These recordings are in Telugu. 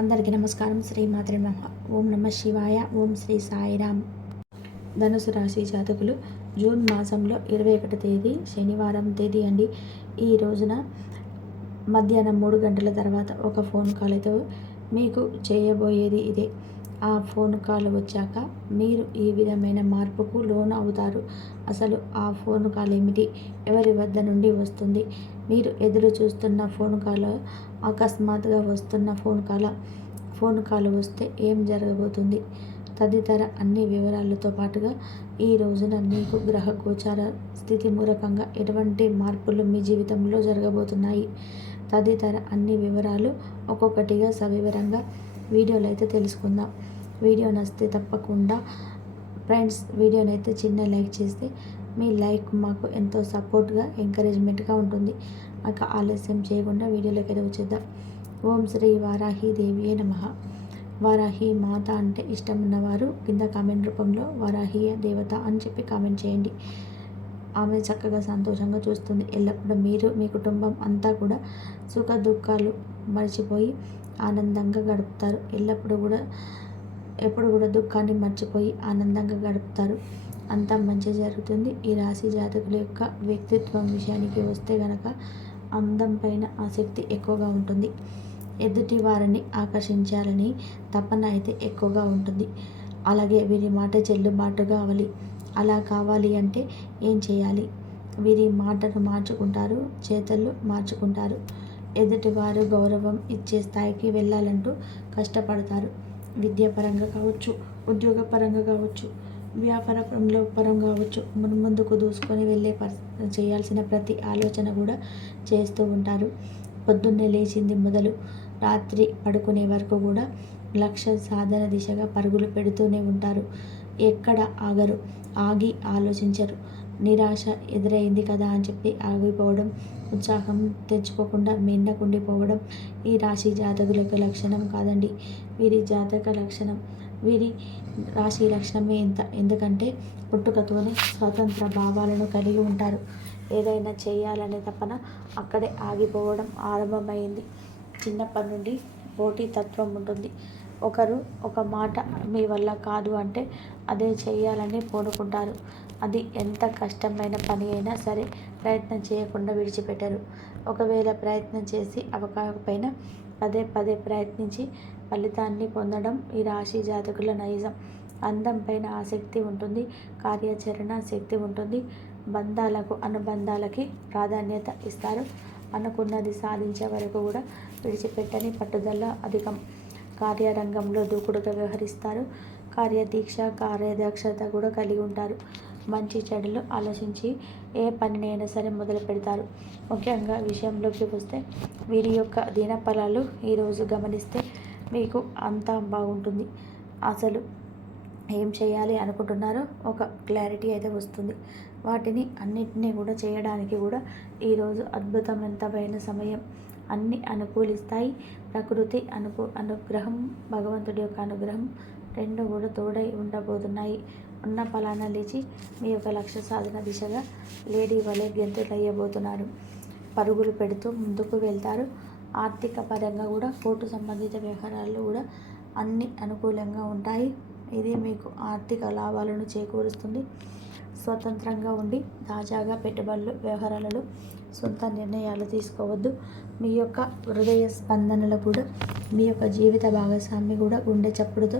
అందరికీ నమస్కారం. శ్రీ మాతృ నమ. ఓం నమ శివాయ. ఓం శ్రీ సాయిరామ్ ధనుసు రాశి జాతకులు జూన్ మాసంలో ఇరవై ఒకటి తేదీ శనివారం తేదీ అండి. ఈ రోజున మధ్యాహ్నం మూడు గంటల తర్వాత ఒక ఫోన్ కాల్ అయితే మీకు చేయబోయేది ఇదే. ఆ ఫోన్ కాల్ వచ్చాక మీరు ఈ విధమైన మార్పుకు లోన్ అవుతారు అసలు ఆ ఫోన్ కాల్ ఏమిటి? ఎవరి వద్ద నుండి వస్తుంది? మీరు ఎదురు చూస్తున్న ఫోన్ కాల్ అకస్మాత్తుగా వస్తున్న ఫోన్ కాల్ ఫోన్ కాల్ వస్తే ఏం జరగబోతుంది? తదితర అన్ని వివరాలతో పాటుగా ఈ రోజున మీకు గ్రహ గోచార స్థితి మూలకంగా ఎటువంటి మార్పులు మీ జీవితంలో జరగబోతున్నాయి? తదితర అన్ని వివరాలు ఒక్కొక్కటిగా సవివరంగా వీడియోలో అయితే తెలుసుకుందాం. వీడియో నచ్చితే తప్పకుండా ఫ్రెండ్స్ వీడియోని అయితే చిన్న లైక్ చేస్తే మీ లైక్ మాకు ఎంతో సపోర్ట్గా ఎంకరేజ్మెంట్గా ఉంటుంది. మాకు ఆలస్యం చేయకుండా వీడియోలోకి అయితే వచ్చేద్దాం. ఓం శ్రీ వారాహి దేవియే నమ. వారాహి మాత అంటే ఇష్టం ఉన్నవారు కింద కామెంట్ రూపంలో వారాహి దేవత అని చెప్పి కామెంట్ చేయండి. ఆమె చక్కగా సంతోషంగా చూస్తుంది. ఎల్లప్పుడూ మీరు మీ కుటుంబం అంతా కూడా సుఖ దుఃఖాలు మర్చిపోయి ఆనందంగా గడుపుతారు. ఎల్లప్పుడూ కూడా ఎప్పుడు కూడా దుఃఖాన్ని మర్చిపోయి ఆనందంగా గడుపుతారు. అంతా మంచి జరుగుతుంది. ఈ రాశి జాతకుల యొక్క వ్యక్తిత్వం విషయానికి వస్తే గనక అందం పైన ఆసక్తి ఎక్కువగా ఉంటుంది. ఎదుటి వారిని ఆకర్షించాలని తపన అయితే ఎక్కువగా ఉంటుంది. అలాగే వీరి మాట చెల్లుబాటు కావాలి. అలా కావాలి అంటే ఏం చేయాలి? వీరి మాటను మార్చుకుంటారు చేతలు మార్చుకుంటారు. ఎదుటివారు గౌరవం ఇచ్చే స్థాయికి వెళ్ళాలంటూ కష్టపడతారు. విద్యాపరంగా కావచ్చు ఉద్యోగపరంగా కావచ్చు వ్యాపారంలో పరం కావచ్చు మన ముందుకు దూసుకొని వెళ్ళే పర్ చేయాల్సిన ప్రతి ఆలోచన కూడా చేస్తూ ఉంటారు. పొద్దున్నే లేచింది మొదలు రాత్రి పడుకునే వరకు కూడా లక్ష్య సాధన దిశగా పరుగులు పెడుతూనే ఉంటారు. ఎక్కడ ఆగరు ఆగి ఆలోచించరు. నిరాశ ఎదురైంది కదా అని చెప్పి ఆగిపోవడం ఉత్సాహం తెచ్చుకోకుండా మెండకుండిపోవడం ఈ రాశి జాతకులకు లక్షణం కాదండి. వీరి జాతక లక్షణం వీరి రాశి లక్షణమే ఎంత ఎందుకంటే పుట్టుకతోనే స్వతంత్ర భావాలను కలిగి ఉంటారు. ఏదైనా చేయాలనే తపన అక్కడే ఆగిపోవడం ఆరంభమైంది. చిన్నప్పటి నుండి పోటీ తత్వం ఉంటుంది. ఒకరు ఒక మాట మీ వల్ల కాదు అంటే అదే చేయాలని పూనుకుంటారు. అది ఎంత కష్టమైన పని అయినా సరే ప్రయత్నం చేయకుండా విడిచిపెట్టరు. ఒకవేళ ప్రయత్నం చేసి అవకాకపోయినా పదే పదే ప్రయత్నించి ఫలితాన్ని పొందడం ఈ రాశి జాతకుల నైజం. అందం పైన ఆసక్తి ఉంటుంది కార్యాచరణ శక్తి ఉంటుంది. బంధాలకు అనుబంధాలకి ప్రాధాన్యత ఇస్తారు. అనుకున్నది సాధించే వరకు కూడా విడిచిపెట్టని పట్టుదల అధికం. కార్యరంగంలో దూకుడుగా వ్యవహరిస్తారు. కార్యదీక్ష కార్యదక్షత కూడా కలిగి ఉంటారు. మంచి చెడులు ఆలోచించి ఏ పనినైనా సరే మొదలు పెడతారు. ముఖ్యంగా విషయంలోకి వస్తే వీరి యొక్క దినఫలాలు ఈరోజు గమనిస్తే మీకు అంతా బాగుంటుంది. అసలు ఏం చేయాలి అనుకుంటున్నారో ఒక క్లారిటీ అయితే వస్తుంది. వాటిని అన్నిటినీ కూడా చేయడానికి కూడా ఈరోజు అద్భుతమైన సమయం అన్ని అనుకూలిస్తాయి. ప్రకృతి అనుకు అనుగ్రహం భగవంతుడి యొక్క అనుగ్రహం రెండు కూడా తోడై ఉండబోతున్నాయి. ఉన్న ఫలానా లేచి మీ యొక్క లక్ష్య సాధన దిశగా లేడీ వలె గెంతులయ్యబోతున్నారు. పరుగులు పెడుతూ ముందుకు వెళ్తారు. ఆర్థిక పరంగా కూడా కోర్టు సంబంధిత వ్యవహారాలు కూడా అన్ని అనుకూలంగా ఉంటాయి. ఇది మీకు ఆర్థిక లాభాలను చేకూరుస్తుంది. స్వతంత్రంగా ఉండి తాజాగా పెట్టుబడులు వ్యవహారాలలో సొంత నిర్ణయాలు తీసుకోవద్దు. మీ యొక్క హృదయ స్పందనలు కూడా మీ యొక్క జీవిత భాగస్వామి కూడా గుండె చప్పుడుతో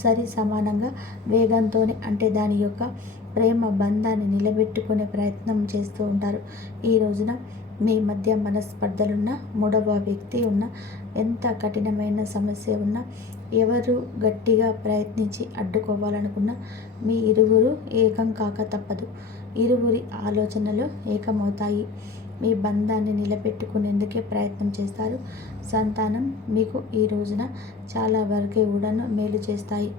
సరి సమానంగా వేగంతోనే అంటే దాని యొక్క ప్రేమ బంధాన్ని నిలబెట్టుకునే ప్రయత్నం చేస్తూ ఉంటారు. ఈ రోజున మీ మధ్య మనస్పర్ధలున్న మూడవ వ్యక్తి ఉన్న ఎంత కఠినమైన సమస్య ఉన్నా ఎవరు గట్టిగా ప్రయత్నించి అడ్డుకోవాలనుకున్నా మీ ఇరువురు ఏకం కాక తప్పదు. ఇరువురి ఆలోచనలు ఏకమవుతాయి. మీ బంధాన్ని నిలబెట్టుకునేందుకే ప్రయత్నం చేస్తారు. సంతానం మీకు ఈ రోజున చాలా వరకే కూడాను మేలు చేస్తాయి.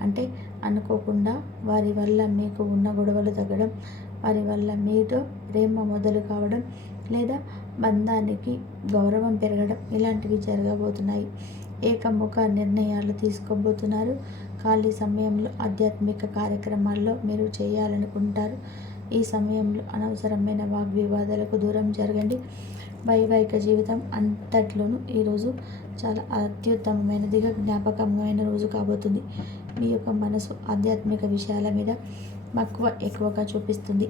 అంటే అనుకోకుండా వారి వల్ల మీకు ఉన్న గొడవలు తగ్గడం వారి వల్ల మీతో ప్రేమ మొదలు కావడం లేదా బంధానికి గౌరవం పెరగడం ఇలాంటివి జరగబోతున్నాయి. ఏకముఖ నిర్ణయాలు తీసుకోబోతున్నారు. ఖాళీ సమయంలో ఆధ్యాత్మిక కార్యక్రమాల్లో మీరు చేయాలనుకుంటారు. ఈ సమయంలో అనవసరమైన వాగ్వివాదాలకు దూరం జరగండి. వైవాహిక జీవితం అంతట్లోనూ ఈరోజు చాలా అత్యుత్తమమైనదిగా జ్ఞాపకమైన రోజు కాబోతుంది. మీ యొక్క మనసు ఆధ్యాత్మిక విషయాల మీద మక్కువ ఎక్కువగా చూపిస్తుంది.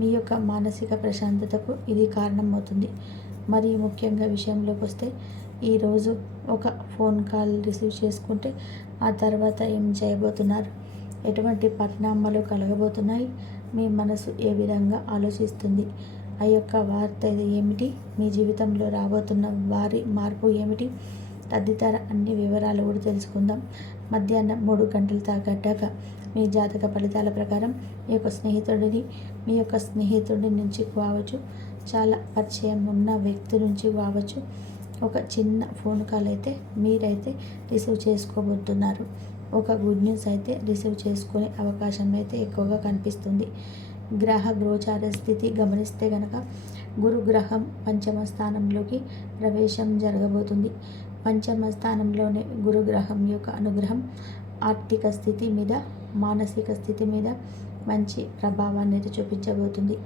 మీ యొక్క మానసిక ప్రశాంతతకు ఇది కారణమవుతుంది. మరి ముఖ్యంగా విషయంలోకి వస్తే ఈరోజు ఒక ఫోన్ కాల్ రిసీవ్ చేసుకుంటే ఆ తర్వాత ఏం చేయబోతున్నారు? ఎటువంటి పరిణామాలు కలగబోతున్నాయి? మీ మనసు ఏ విధంగా ఆలోచిస్తుంది? ఆ యొక్క వార్త ఏమిటి? మీ జీవితంలో రాబోతున్న వారి మార్పు ఏమిటి? తదితర అన్ని వివరాలు కూడా తెలుసుకుందాం. మధ్యాహ్నం మూడు గంటలు తాగడ్డాక మీ జాతక ఫలితాల ప్రకారం మీ యొక్క స్నేహితుడిని మీ యొక్క స్నేహితుడి నుంచి కావచ్చు చాలా పరిచయం ఉన్న వ్యక్తి నుంచి కావచ్చు ఒక చిన్న ఫోన్ కాల్ అయితే మీరైతే రిసీవ్ చేసుకోబోతున్నారు. ఒక గుడ్ న్యూస్ అయితే రిసీవ్ చేసుకునే అవకాశం అయితే ఎక్కువగా కనిపిస్తుంది. గ్రహ గోచార స్థితి గమనిస్తే గనక గురుగ్రహం పంచమ స్థానంలోకి ప్రవేశం జరగబోతుంది. పంచమ స్థానంలోనే గురుగ్రహం యొక్క అనుగ్రహం ఆర్థిక స్థితి మీద మానసిక స్థితి మీద మంచి ప్రభావాన్ని అయితే చూపించబోతుంది.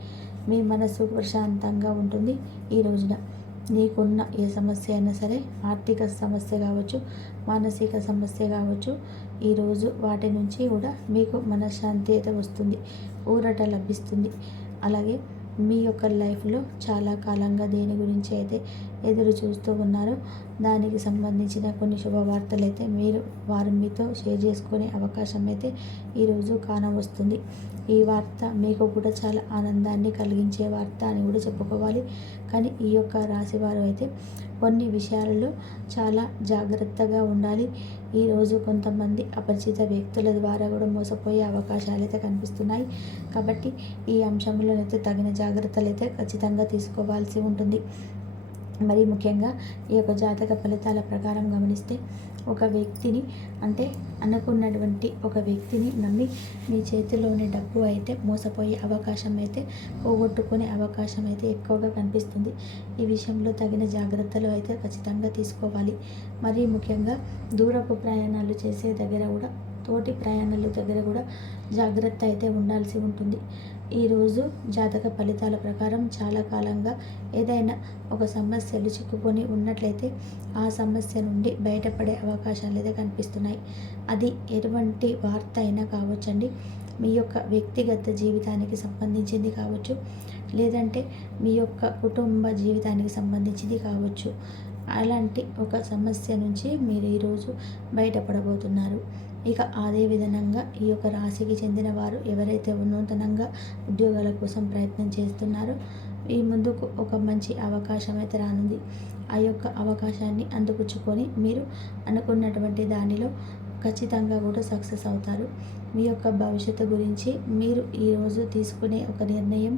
మీ మనసు ప్రశాంతంగా ఉంటుంది ఈ రోజున. నీకున్న ఏ సమస్య అయినా సరే ఆర్థిక సమస్య కావచ్చు మానసిక సమస్య కావచ్చు ఈరోజు వాటి నుంచి కూడా మీకు మనశ్శాంతి అయితే వస్తుంది. ఊరట లభిస్తుంది. అలాగే మీ యొక్క లైఫ్లో చాలా కాలంగా దేని గురించి అయితే ఎదురు చూస్తూ ఉన్నారో దానికి సంబంధించిన కొన్ని శుభవార్తలు అయితే మీరు వారు మీతో షేర్ చేసుకునే అవకాశం అయితే ఈరోజు కానవస్తుంది. ఈ వార్త మీకు కూడా చాలా ఆనందాన్ని కలిగించే వార్త అని కూడా చెప్పుకోవాలి. కానీ ఈ యొక్క రాశివారు అయితే కొన్ని విషయాలలో చాలా జాగ్రత్తగా ఉండాలి. ఈరోజు కొంతమంది అపరిచిత వ్యక్తుల ద్వారా కూడా మోసపోయే అవకాశాలు అయితే కనిపిస్తున్నాయి. కాబట్టి ఈ అంశంలోనైతే తగిన జాగ్రత్తలు అయితే ఖచ్చితంగా తీసుకోవాల్సి ఉంటుంది. మరి ముఖ్యంగా ఈ యొక్క జాతక ఫలితాల ప్రకారం గమనిస్తే ఒక వ్యక్తిని అంటే అనుకున్నటువంటి ఒక వ్యక్తిని నమ్మి మీ చేతిలోని డబ్బు అయితే మోసపోయే అవకాశం అయితే పోగొట్టుకునే అవకాశం అయితే ఎక్కువగా కనిపిస్తుంది. ఈ విషయంలో తగిన జాగ్రత్తలు అయితే ఖచ్చితంగా తీసుకోవాలి. మరి ముఖ్యంగా దూరపు ప్రయాణాలు చేసే దగ్గర కూడా తోటి ప్రయాణాల దగ్గర కూడా జాగ్రత్త అయితే ఉండాల్సి ఉంటుంది. ఈరోజు జాతక ఫలితాల ప్రకారం చాలా కాలంగా ఏదైనా ఒక సమస్యలు చిక్కుకొని ఉన్నట్లయితే ఆ సమస్య నుండి బయటపడే అవకాశాలు అయితే కనిపిస్తున్నాయి. అది ఎటువంటి వార్త అయినా కావచ్చండి. మీ యొక్క వ్యక్తిగత జీవితానికి సంబంధించింది కావచ్చు లేదంటే మీ యొక్క కుటుంబ జీవితానికి సంబంధించింది కావచ్చు. అలాంటి ఒక సమస్య నుంచి మీరు ఈరోజు బయటపడబోతున్నారు. ఇక అదే విధంగా ఈ యొక్క రాశికి చెందిన వారు ఎవరైతే నూతనంగా ఉద్యోగాల కోసం ప్రయత్నం చేస్తున్నారో ఈ ముందుకు ఒక మంచి అవకాశం అయితే రానుంది. ఆ యొక్క అవకాశాన్ని అందుకుచ్చుకొని మీరు అనుకున్నటువంటి దానిలో ఖచ్చితంగా కూడా సక్సెస్ అవుతారు. మీ యొక్క భవిష్యత్తు గురించి మీరు ఈరోజు తీసుకునే ఒక నిర్ణయం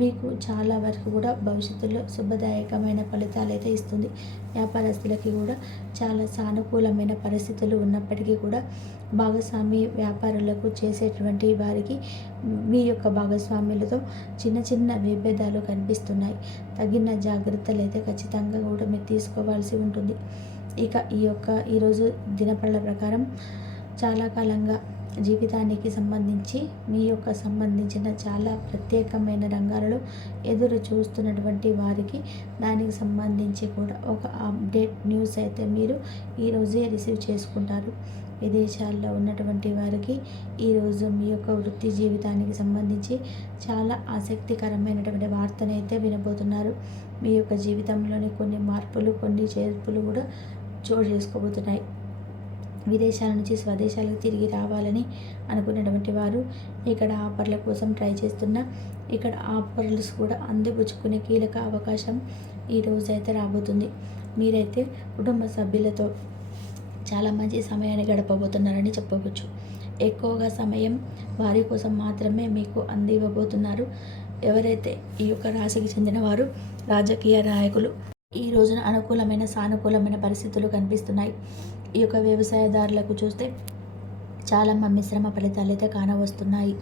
మీకు చాలా వరకు కూడా భవిష్యత్తులో శుభదాయకమైన ఫలితాలు అయితే ఇస్తుంది. వ్యాపారస్తులకి కూడా చాలా సానుకూలమైన పరిస్థితులు ఉన్నప్పటికీ కూడా భాగస్వామి వ్యాపారులకు చేసేటువంటి వారికి మీ యొక్క భాగస్వామ్యులతో చిన్న చిన్న విభేదాలు కనిపిస్తున్నాయి. తగిన జాగ్రత్తలు అయితే ఖచ్చితంగా కూడా మీరు తీసుకోవాల్సి ఉంటుంది. ఇక ఈ యొక్క ఈరోజు దినపళ్ళ ప్రకారం చాలా కాలంగా జీవితానికి సంబంధించి మీ యొక్క సంబంధించిన చాలా ప్రత్యేకమైన రంగాలలో ఎదురు చూస్తున్నటువంటి వారికి దానికి సంబంధించి కూడా ఒక అప్డేట్ న్యూస్ అయితే మీరు ఈరోజే రిసీవ్ చేసుకుంటారు. విదేశాల్లో ఉన్నటువంటి వారికి ఈరోజు మీ యొక్క వృత్తి జీవితానికి సంబంధించి చాలా ఆసక్తికరమైనటువంటి వార్తనైతే వినబోతున్నారు. మీ యొక్క జీవితంలోని కొన్ని మార్పులు కొన్ని చేర్పులు కూడా చోటు చేసుకోబోతున్నాయి. విదేశాల నుంచి స్వదేశాలకు తిరిగి రావాలని అనుకున్నటువంటి వారు ఇక్కడ ఆఫర్ల కోసం ట్రై చేస్తున్న ఇక్కడ ఆఫర్లు కూడా అందిపుచ్చుకునే కీలక అవకాశం ఈ రోజు అయితే రాబోతుంది. మీరైతే కుటుంబ సభ్యులతో చాలా మంచి సమయాన్ని గడపబోతున్నారని చెప్పవచ్చు. ఎక్కువగా సమయం వారి కోసం మాత్రమే మీకు అందివ్వబోతున్నారు. ఎవరైతే ఈ యొక్క రాశికి చెందిన వారు రాజకీయ నాయకులు ఈ రోజున అనుకూలమైన సానుకూలమైన పరిస్థితులు కనిపిస్తున్నాయి. ఈ యొక్క వ్యవసాయదారులకు చూస్తే చాలా మిశ్రమ ఫలితాలు అయితే కానవస్తున్నాయి.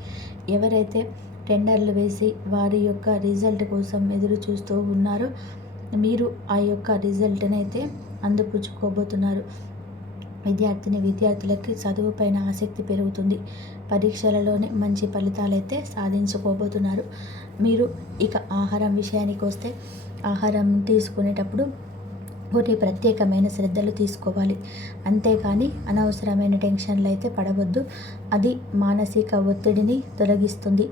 ఎవరైతే టెండర్లు వేసి వారి యొక్క రిజల్ట్ కోసం ఎదురు చూస్తూ ఉన్నారో మీరు ఆ యొక్క రిజల్ట్ని అయితే అందుపుచ్చుకోబోతున్నారు. విద్యార్థిని విద్యార్థులకి చదువుపైన ఆసక్తి పెరుగుతుంది. పరీక్షలలోనే మంచి ఫలితాలు అయితే సాధించుకోబోతున్నారు. మీరు ఇక ఆహారం విషయానికి వస్తే ఆహారం తీసుకునేటప్పుడు కొన్ని ప్రత్యేకమైన శ్రద్ధలు తీసుకోవాలి. అంతేకాని అనవసరమైన టెన్షన్లు అయితే పడవద్దు. అది మానసిక ఒత్తిడిని తొలగిస్తుంది.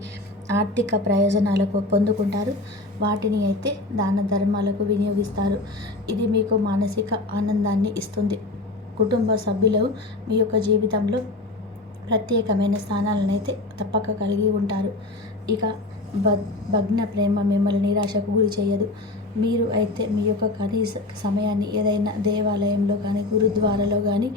ఆర్థిక ప్రయోజనాలకు పొందుకుంటారు. వాటిని అయితే దాన ధర్మాలకు వినియోగిస్తారు. ఇది మీకు మానసిక ఆనందాన్ని ఇస్తుంది. కుటుంబ సభ్యులు మీ యొక్క జీవితంలో ప్రత్యేకమైన స్థానాలను అయితే తప్పక కలిగి ఉంటారు. ఇక భగ్న ప్రేమ మిమ్మల్ని నిరాశకు గురి చేయదు. మీరు అయితే మీ యొక్క కనీస సమయాన్ని ఏదైనా దేవాలయంలో కానీ గురుద్వారాలో కానీ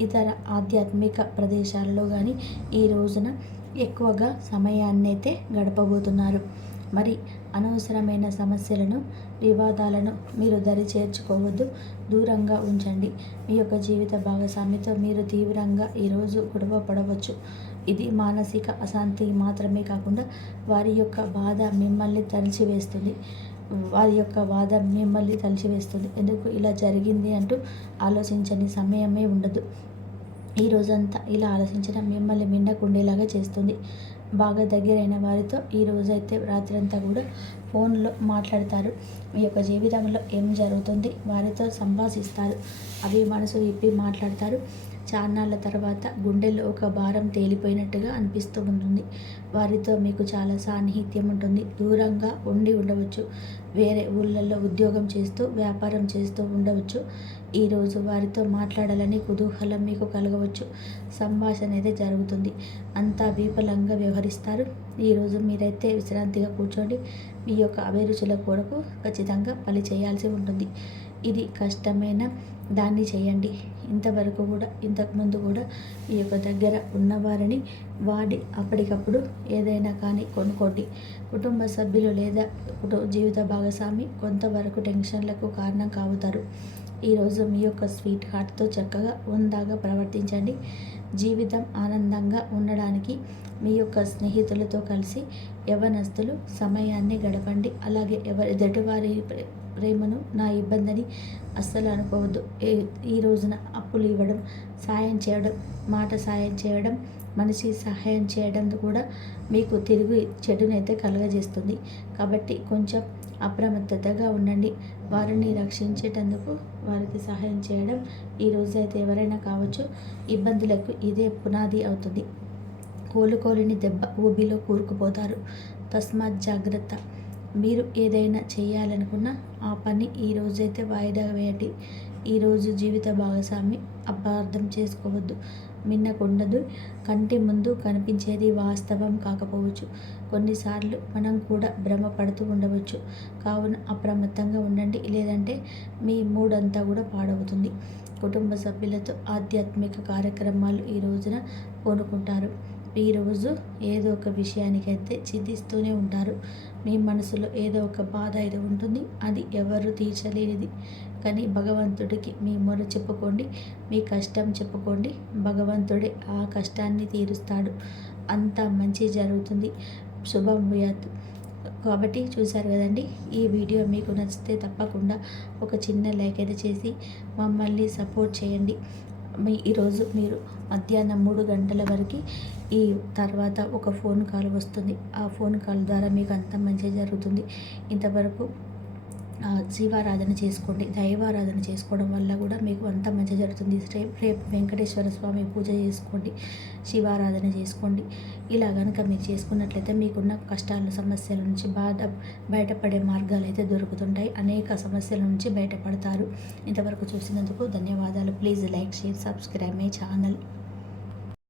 ఇతర ఆధ్యాత్మిక ప్రదేశాలలో కానీ ఈ రోజున ఎక్కువగా సమయాన్ని అయితే గడపబోతున్నారు. మరి అనవసరమైన సమస్యలను వివాదాలను మీరు దరి చేర్చుకోవద్దు. దూరంగా ఉంచండి. మీ యొక్క జీవిత భాగస్వామితో మీరు తీవ్రంగా ఈరోజు గొడవ పడవచ్చు. ఇది మానసిక అశాంతి మాత్రమే కాకుండా వారి యొక్క బాధ మిమ్మల్ని తలిచివేస్తుంది వారి యొక్క వాదం మిమ్మల్ని కలిసివేస్తుంది ఎందుకు ఇలా జరిగింది అంటూ ఆలోచించని సమయమే ఉండదు. ఈ రోజంతా ఇలా ఆలోచించడం మిమ్మల్ని మిండకుండేలాగా చేస్తుంది. బాగా దగ్గరైన వారితో ఈ రోజైతే రాత్రంతా కూడా ఫోన్లో మాట్లాడతారు. మీ యొక్క జీవితంలో ఏం జరుగుతుంది వారితో సంభాషిస్తారు. అవి మనసు విప్పి మాట్లాడతారు. చాన్నాళ్ళ తర్వాత గుండెల్లో ఒక భారం తేలిపోయినట్టుగా అనిపిస్తూ ఉంటుంది. వారితో మీకు చాలా సాన్నిహిత్యం ఉంటుంది. దూరంగా ఉండి ఉండవచ్చు. వేరే ఊళ్ళల్లో ఉద్యోగం చేస్తూ వ్యాపారం చేస్తూ ఉండవచ్చు. ఈరోజు వారితో మాట్లాడాలని కుతూహలం మీకు కలగవచ్చు. సంభాషణ అయితే జరుగుతుంది. అంతా విఫలంగా వ్యవహరిస్తారు. ఈరోజు మీరైతే విశ్రాంతిగా కూర్చోండి. మీ యొక్క అభిరుచుల కొరకు ఖచ్చితంగా పని చేయాల్సి ఉంటుంది. ఇది కష్టమైన దాన్ని చేయండి. ఇంతవరకు కూడా ఇంతకుముందు కూడా మీ యొక్క దగ్గర ఉన్నవారిని వాడి అప్పటికప్పుడు ఏదైనా కానీ కొనుక్కోండి. కుటుంబ సభ్యులు లేదా జీవిత భాగస్వామి కొంతవరకు టెన్షన్లకు కారణం కావుతారు. ఈరోజు మీ యొక్క స్వీట్ హార్ట్తో చక్కగా ఉందాగా ప్రవర్తించండి. జీవితం ఆనందంగా ఉండడానికి మీ యొక్క స్నేహితులతో కలిసి యవనస్తులు సమయాన్ని గడపండి. అలాగే ఎవరి ఎదుటివారి ప్రేమను నా ఇబ్బందిని అస్సలు అనుకోవద్దు. ఈ రోజున అప్పులు ఇవ్వడం సాయం చేయడం మాట సాయం చేయడం మనిషి సహాయం చేయడం కూడా మీకు తిరిగి చెడునైతే కలగజేస్తుంది. కాబట్టి కొంచెం అప్రమత్తతగా ఉండండి. వారిని రక్షించేటందుకు వారికి సహాయం చేయడం ఈ రోజైతే ఎవరైనా కావచ్చు ఇబ్బందులకు ఇదే పునాది అవుతుంది. కోలుకోలేని దెబ్బ ఊబిలో కూరుకుపోతారు. తస్మాత్ జాగ్రత్త. మీరు ఏదైనా చేయాలనుకున్నా ఆ పని ఈ రోజైతే వాయిదా వేయండి. ఈరోజు జీవిత భాగస్వామి అపార్థం చేసుకోవద్దు. మిన్నకుండదు. కంటి ముందు కనిపించేది వాస్తవం కాకపోవచ్చు. కొన్నిసార్లు మనం కూడా భ్రమపడుతూ ఉండవచ్చు. కావున అప్రమత్తంగా ఉండండి. లేదంటే మీ మూడంతా కూడా పాడవుతుంది. కుటుంబ సభ్యులతో ఆధ్యాత్మిక కార్యక్రమాలు ఈ రోజున కోరుకుంటారు. ఈరోజు ఏదో ఒక విషయానికైతే చింతిస్తూనే ఉంటారు. మీ మనసులో ఏదో ఒక బాధ అయితే ఉంటుంది. అది ఎవరు తీర్చలేనిది. కానీ భగవంతుడికి మీ మొర చెప్పుకోండి. మీ కష్టం చెప్పుకోండి. భగవంతుడే ఆ కష్టాన్ని తీరుస్తాడు. అంత మంచి జరుగుతుంది. శుభం భూయాత్. కాబట్టి చూశారు కదండి ఈ వీడియో మీకు నచ్చితే తప్పకుండా ఒక చిన్న లైక్ అయితే చేసి మమ్మల్ని సపోర్ట్ చేయండి. మీ ఈరోజు మీరు మధ్యాహ్నం మూడు గంటల వరకు ఈ తర్వాత ఒక ఫోన్ కాల్ వస్తుంది. ఆ ఫోన్ కాల్ ద్వారా మీకు అంత మంచి జరుగుతుంది. ఇంతవరకు శివారాధన చేసుకోండి దైవారాధన చేసుకోవడం వల్ల కూడా మీకు అంత మంచి జరుగుతుంది. రేపు వెంకటేశ్వర స్వామి పూజ చేసుకోండి శివారాధన చేసుకోండి. ఇలా కనుక మీరు చేసుకున్నట్లయితే మీకున్న కష్టాల సమస్యల నుంచి బాధ బయటపడే మార్గాలు అయితే దొరుకుతుంటాయి. అనేక సమస్యల నుంచి బయటపడతారు. ఇంతవరకు చూసినందుకు ధన్యవాదాలు. Please like share subscribe my channel.